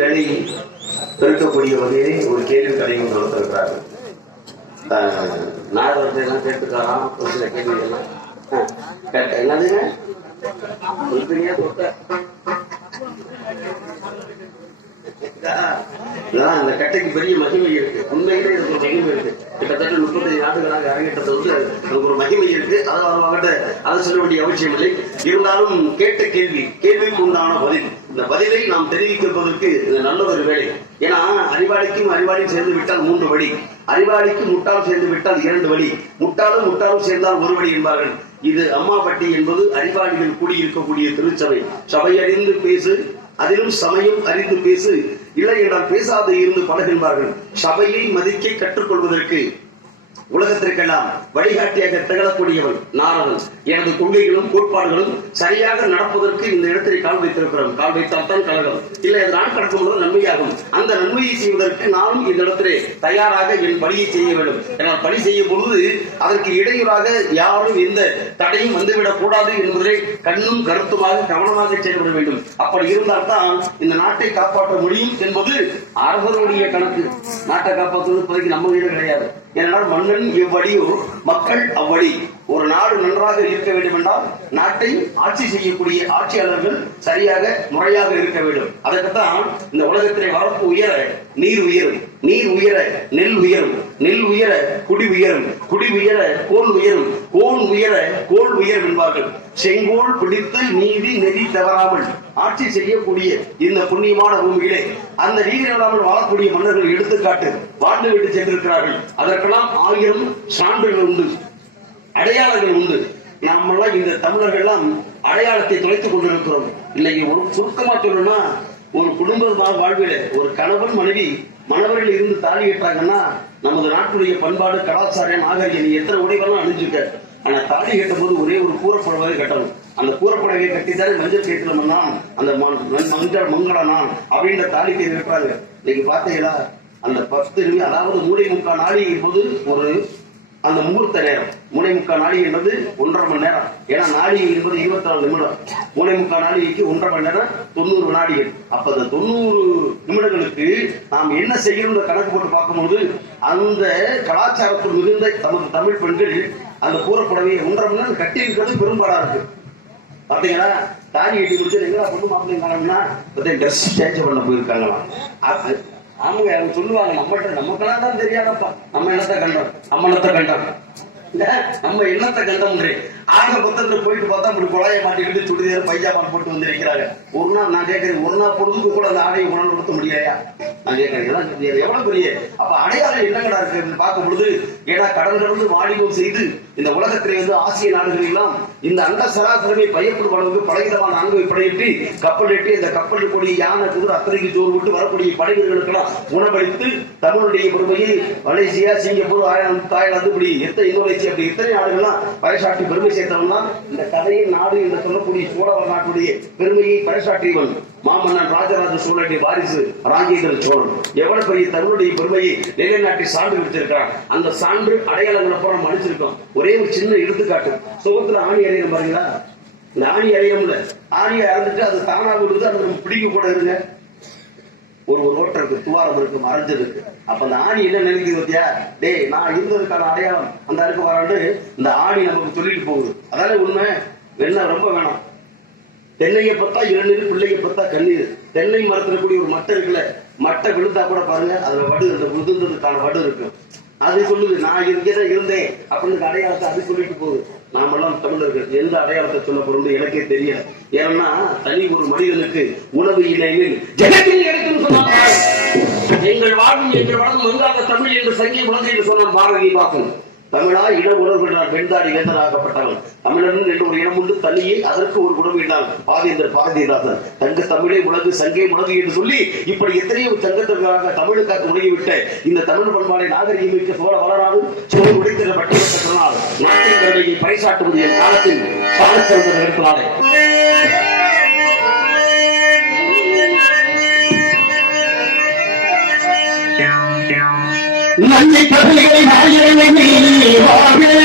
வேலை பெருக்கக்கூடிய வகையிலே ஒரு கேள்வி கலையும் கொடுத்திருக்கிறார்கள். நாடகத்தை எல்லாம் கேட்டுக்கலாம். ஒரு சில கேள்விகள்லாம் என்னதுங்க இந்த கட்டைக்கு பெரிய மகிமை இருக்கு. உண்மையிலே இதுக்கு ஒரு மகிமை இருக்கு. கிட்டத்தட்ட 35 ஆண்டுகளாக அரங்கேற்றத்தை வந்து அதுக்கு ஒரு மகிமை இருக்கு. அவங்ககிட்ட அதை சொல்ல வேண்டிய அவசியம் இல்லை. இருந்தாலும் கேட்ட கேள்விக்கு உண்டான பதில், இந்த பதிலை நாம் தெரிவிப்பதற்கு நல்ல ஒரு வேலை. ஏன்னா அறிவாளிக்கும் அறிவாளியும் சேர்ந்து விட்டால் 3 வழி, அறிவாளிக்கு முட்டாள் சேர்ந்து விட்டால் 2 வழி, முட்டாளும் சேர்ந்தால் 1 வழி என்பார்கள். இது அம்மாபட்டி என்பது அறிவாளிகள் கூடியிருக்கக்கூடிய திருச்சபை. சபையறிந்து பேசு, அதிலும் சமயம் அறிந்து பேசு, இல்லை என்றால் பேசாது இருந்து பழகின்றார்கள். சபையை மதிக்க கற்றுக்கொள்வதற்கு உலகத்திற்கெல்லாம் வழிகாட்டியாக திகழக்கூடியவன் நாரதன். எனது கொள்கைகளும் கோட்பாடுகளும் சரியாக நடப்பதற்கு இந்த இடத்திலே கால் வைத்திருக்கிறோம். கால் வைத்தால் தான் கழகம், இல்லை அது நான் கடக்கும்போது நன்மையாகும். அந்த நன்மையை செய்வதற்கு நானும் இந்த இடத்திலே தயாராக என் பணியை செய்ய வேண்டும். என்னால் பணி செய்யும் பொழுது அதற்கு இடையூறாக யாரும் எந்த தடையும் வந்துவிடக் கூடாது என்பதை கண்ணும் கருத்துமாக கவனமாக செயல்பட வேண்டும். அப்படி இருந்தால்தான் இந்த நாட்டை காப்பாற்ற முடியும் என்பது அரசருடைய கணக்கு. நாட்டை காப்பாற்றுவது இப்போதைக்கு நம்ம வீடு கிடையாது. ஏனென்றால் மன்னன் எவ்வழியோ மக்கள் அவ்வழி. ஒரு நாடு நன்றாக இருக்க வேண்டும் என்றால் நாட்டை ஆட்சி செய்யக்கூடிய ஆட்சியாளர்கள் சரியாக முறையாக இருக்க வேண்டும். அதற்குத்தான் இந்த உலகத்திலே வரப்பு உயர நீர் உயரும், நீர் உயர நெல் உயரும், நெல் உயர குடி உயரும், குடி உயர கோல் உயரும், கோல் உயர கோல் உயரும் என்பார்கள். செங்கோல் பிடித்து நீதி நெறி தவறாமல் ஆட்சி செய்யக்கூடிய இந்த புண்ணியமான பூமியிலே அந்த நீதி இல்லாமல் வாழக்கூடிய மன்னர்கள் எடுத்துக்காட்டு வாழ்ந்து விட்டு சென்றிருக்கிறார்கள். அதற்கெல்லாம் 1000 சான்றுகள் உண்டு, அடையாளங்கள் உண்டு. நம்மெல்லாம் இந்த தமிழர்கள்லாம் அடையாளத்தை தொலைத்துக் கொண்டிருக்கிறோம். இன்னைக்கு ஒரு சுருக்கமா சொல்லணும்னா, ஒரு குடும்ப வாழ்வில ஒரு கணவன் மனைவி மணவர்கள் இருந்து தாலி கட்டுறாங்கன்னா நமது நாட்டுடைய பண்பாடு கலாச்சாரம் நாகரிகம். நீ எத்தனை உடைவெல்லாம் அணிஞ்சுக்க, ஆனா தாலி கட்டும் போது ஒரே ஒரு கூறப்படவை கட்டணும். அந்த கூறப்படவை கட்டித்தானே மஞ்சள் கேட்கலாம் நான் அந்த மஞ்சள் மங்கள நான் அப்படின்ற தாலி கை கட்டுறாங்க. இன்னைக்கு பாத்தீங்களா அந்த 10 நிமிடம், அதாவது 3.25 நாளி என்பது ஒரு அந்த முகூர்த்த நேரம். 3.25 நாளி என்பது 1.5 மணி நேரம். ஏன்னா நாளி என்பது 24 நிமிடம். 3.25 நாளிக்கு 1.5 மணி நேரம் 90 நாடிகள். அப்ப அந்த 90 நிமிடங்களுக்கு நாம் என்ன செய்யணும் கணக்கு போட்டு பார்க்கும்போது அந்த கலாச்சாரத்தில் மிகுந்த நமது தமிழ் பெண்கள் அந்த கூறப்படவே 1.5 மணி நேரம் கட்டி இருக்கிறது பெரும்பாடா இருக்கு. பாத்தீங்களா தாலி கட்டி முடிச்சு எங்களா பொண்ணு மாப்பிள்ளைங்க காணோம்னா ட்ரெஸ் சேஞ்ச் பண்ண போயிருக்காங்களாம். அவங்க சொல்லுவாங்க, நமக்கெல்லாம் தான் தெரியாதப்பா, நம்ம என்னத்தை கண்டோம், நம்ம என்னத்தை கண்டோம்ன்றே. ஆக பத்திரத்தை போயிட்டு பார்த்தா அப்படி குழாயை மாட்டிக்கிட்டு சுடிதார் பைஜாமான் போட்டு வந்திருக்கிறாங்க. ஒரு நாள் நான் கேட்கிறேன், ஒரு நாள் பொழுதுக்கு கூட அந்த ஆடையை குணப்படுத்த முடியலையா? நான் கேட்கிறேன் எவ்வளவு பெரிய அப்ப அடையாளம் என்னங்கடா இருக்கு பார்க்கும் பொழுது. ஏன்னா கடந்து வாணிபம் செய்து இந்த உலகத்திலே வந்து ஆசிய நாடுகளெல்லாம் இந்த அண்ட சராசரமே பயப்படும் அளவுக்கு பலவிதமான அங்கை படையிட்டு கப்பல் எட்டி அந்த கப்பல் கூடிய யானை குதிரை அத்தனைக்கு ஜோறு விட்டு வரக்கூடிய படைவீரர்களுக்கெல்லாம் உணவளித்து தமிழுடைய பெருமையை மலேசியா, சிங்கப்பூர், தாய்லாந்து, இப்படி இந்தோனேசியா, அப்படி இத்தனை நாடுகள்லாம் பறைசாட்டி பெருமை சேர்த்தவன்னா இந்த கதையின் நாடு என்று சொல்லக்கூடிய சோழவர் நாட்டுடைய பெருமையை பறைசாற்றியவன் மாமன்னன் ராஜராஜ சோழனுடைய வாரிசு ராஜேந்திர சோழன். எவ்வளவு பெரிய தமிழுடைய பெருமையை நிலைநாட்டி சான்று வச்சிருக்கிறான். அந்த சான்று அடையாளங்களை பூரா நம்ம அடிச்சிருக்கோம். ஒரே ஒரு சின்ன எடுத்துக்காட்டு, சுகத்துல ஆணி அறையிற பாருங்களா, இந்த ஆணி அறையம்ல ஆணியை அறந்துட்டு அது தானா விடுது, அது நம்ம பிடிக்க கூட இருங்க. ஒரு ஓட்டர் இருக்கு, துவாரம் இருக்கு, மறைஞ்சிருக்கு. அப்ப அந்த ஆணி என்ன நினைக்குது பத்தியா, டேய் நான் இருந்ததுக்கான அடையாளம் அந்த அருக்கு வராண்டு இந்த ஆணி நமக்கு சொல்லிட்டு போகுது. அதால உண்மை. வெண்ணெய் ரொம்ப வேணாம். தென்னையை பார்த்தா இளநீர், பிள்ளையை பார்த்தா கண்ணீர். தென்னை மரத்துல கூடிய ஒரு மட்டை இருக்குல்ல, மட்டை விழுந்தா கூட பாருங்க அதுல வடு, அந்த விழுந்ததுக்கான வடு இருக்கு. அது சொல்லுது நான் இங்கதான் இருந்தேன் அப்படின்னு அடையாளத்தை அது சொல்லிட்டு போகுது. நாமெல்லாம் தமிழர்கள் எந்த அடையாளத்தை சொல்ல போறது எனக்கே தெரியல. ஏன்னா தனி ஒரு மனிதனுக்கு உணவு இல்லையில் ஜெகத்தில் கிடைக்கும் சொன்னாங்க. எங்கள் வாழ்வும் எங்கள் வளம் வங்காள தமிழ் என்று சங்கிய உலகம் என்று சொன்னான் பாரதிதாசன். தமிழா இன உணர்வுகளால் வெண்தாடி வேந்தராகப்பட்டவன். தமிழன் என்று ஒரு இனம் உண்டு, தனியே அதற்கு ஒரு குணம் என்றால் பாரதிதாசன். தங்க தமிழே உலகு, சங்கே உலகு என்று சொல்லி இப்படி எத்தனையோ சங்கத்திற்காக தமிழுக்காக முடங்கிவிட்ட இந்த தமிழ் பண்பாடை நாகரிகமிக்க சோழ வளராது சோழ உடைத்திட பட்டியல் நாட்டின் வருகையை பறைசாட்டுவது என் காலத்தில் சாலச்சிறந்த நிறுத்தினாலே. நன்மை கதைகளை நாயகமே தமிழை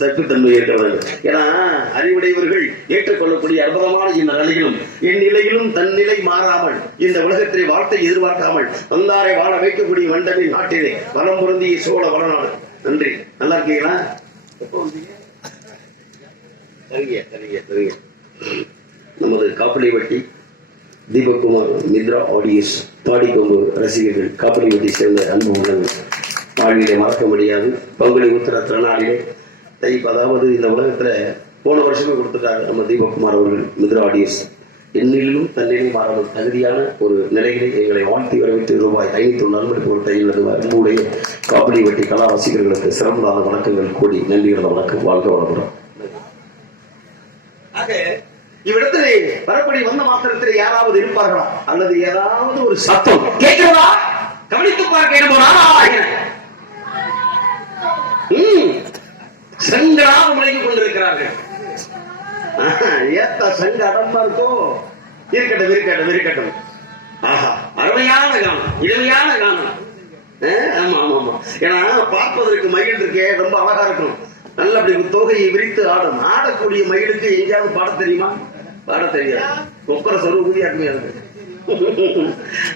சற்றுத்தன்மை இருக்க வேண்டும். ஏன்னா அறிவுடையவர்கள் ஏற்றுக்கொள்ளக்கூடிய அற்புதமான இந்த நிலையிலும் என் நிலையிலும் தன்னிலை மாறாமல் இந்த உலகத்திலே வாழ்த்தை எதிர்பார்க்காமல் வந்தாரை வாழ வைக்கக்கூடிய வண்டமின் நாட்டிலே வளம் பொருந்திய சோழ வளநாடு. நன்றி. நல்லா இருக்கீங்களா? சரிங்க சரிங்க சரிங்க. நமது காப்பிலிவட்டி தீபக்குமார் மித்ரா ஆடியன்ஸ் தாடிக்கொம்பு ரசிகர்கள் காப்பிலிவட்டி சேர்ந்த அன்பு உள்ளங்கள் வாழ்விலே மறக்க முடியாது. பங்குனி உத்திர திருநாளிலே அதாவது இந்த உலகத்துல போன வருஷமே கொடுத்துட்டாரு நம்ம தீபக்குமார் அவர்கள் மித்ரா ஆடியன்ஸ். என்னிலும் தன்னிலை மாறாமல் தகுதியான ஒரு நிலையிலே எங்களை வாழ்த்தி வரவேற்று ரூபாய் 590 ஒரு தையில் அன்புடைய காப்பிலிவட்டி கலா ரசிகர்களுக்கு சிறந்தாத வணக்கங்கள் கூடி நன்றிகள வணக்கம். வாழ்க வளமுடன். இவ்விடத்திலே வரப்படி வந்த மாத்திரத்திலே யாராவது இருப்பார்களா அல்லது ஏதாவது ஒரு சத்தம் கேட்கிறதா? கவனித்து பார்க்க சங்கராக முழங்கிக் கொண்டிருக்கிறார்கள். ஏத்த சங்க அடம்பா இருக்கோ? இருக்கட்டும் இருக்கட்டும் இருக்கட்டும். ஆஹா, அருமையான கானம், இனிமையான கானம். ஆமா ஆமா ஆமா. ஏன்னா பார்ப்பதற்கு மயில் இருக்கே ரொம்ப அழகா இருக்கும். நல்ல அப்படி தொகையை விரித்து ஆடும். ஆடக்கூடிய மயிலுக்கு எங்கேயாவது பாட தெரியுமா? பாட தெரியாது. ஒப்பர சொருபதியா இருக்கு.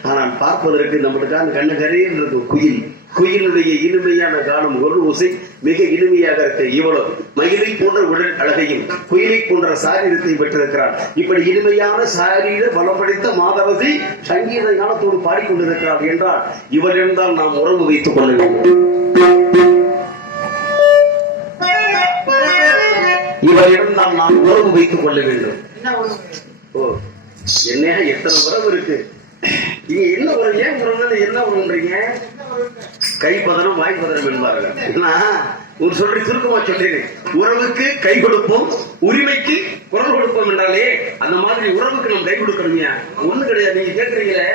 ஆனால் பார்ப்பதற்கு நம்மளுக்கான கண்ணு கரையில் இருக்கும் குயில். குயிலுடைய இனிமையான கானம் ஒரு ஓசை மிக இனிமையாக இருக்க இவ்வளவு மயிலை போன்ற உடல் அழகையும் குயிலை போன்ற சாரீரத்தை பெற்றிருக்கிறார். இப்படி இனிமையான சாரீர பலம் படைத்த மாதவதி சங்கீத ஞானத்தோடு பாடிக்கொண்டிருக்கிறார் என்றால் இவரிடம்தான் நாம் உறவு வைத்துக் கொள்ள வேண்டும். இவரிடம்தான் நாம் உறவு வைத்துக் கொள்ள வேண்டும். என்ன எத்தனை உறவு இருக்கு? நீங்க என்ன உறவு? ஏன் உறவு? என்ன உறவுன்றீங்க? கைப்பதனம் வாய்ப்பதனம் என்பார்கள். ஒரு சொல்றேன், சுருக்கமா சொல்றேன். உறவுக்கு கை கொடுப்போம், உரிமைக்கு குரல் கொடுப்போம் என்றாலே அந்த மாதிரி உறவுக்கு நம்ம கை கொடுக்கணுமையா? ஒண்ணு கிடையாது. நீங்க கேட்கறீங்களே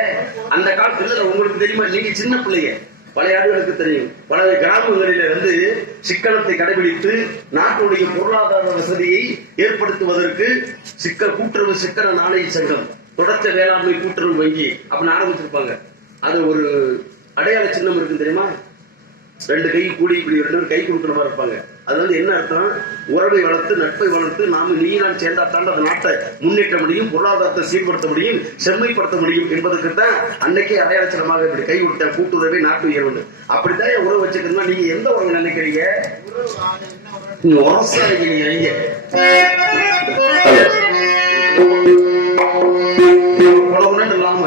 அந்த காலத்துல உங்களுக்கு தெரியுமா? நீங்க சின்ன பிள்ளைங்க பழைய ஆண்டுகளுக்கு தெரியும். பல கிராமங்களில வந்து சிக்கனத்தை கடைபிடித்து நாட்டுடைய பொருளாதார வசதியை ஏற்படுத்துவதற்கு கூட்டுறவு சிக்கன நாணய சங்கம், தொடர்ச்ச வேளாண்மை கூட்டுறவு வங்கி அப்படின்னு ஆரம்பிச்சிருப்பாங்க. அது ஒரு அடையாள சின்னம் இருக்கு தெரியுமா? ரெண்டு கை கூடி இப்படி ரெண்டு கை கொடுக்குற மாதிரி இருப்பாங்க. அது வந்து என்ன அர்த்தம்? உறவை வளர்த்து நட்பை வளர்த்து நாம நீ நான் சேர்ந்தா தான் அந்த நாட்டை முன்னேற்ற முடியும், பொருளாதாரத்தை சீர்படுத்த முடியும், செம்மைப்படுத்த முடியும் என்பதற்கு தான் அன்னைக்கே அடையாள சின்னமாக இப்படி கை கொடுத்த கூட்டுறவை நாட்டு உயர்வு. அப்படித்தான் உறவு வச்சுக்கிறதுனா நீங்க எந்த உறவு நினைக்கிறீங்க? நீங்க உரசா இருக்கீங்க. உணவு இல்லாம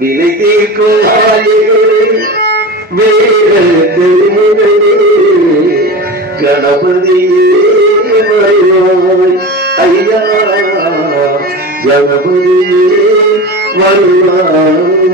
விலை தீர்க்கும் கணபதியே ஐயா கணபதியே வருவாய்.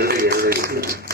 நன்றி நன்றி.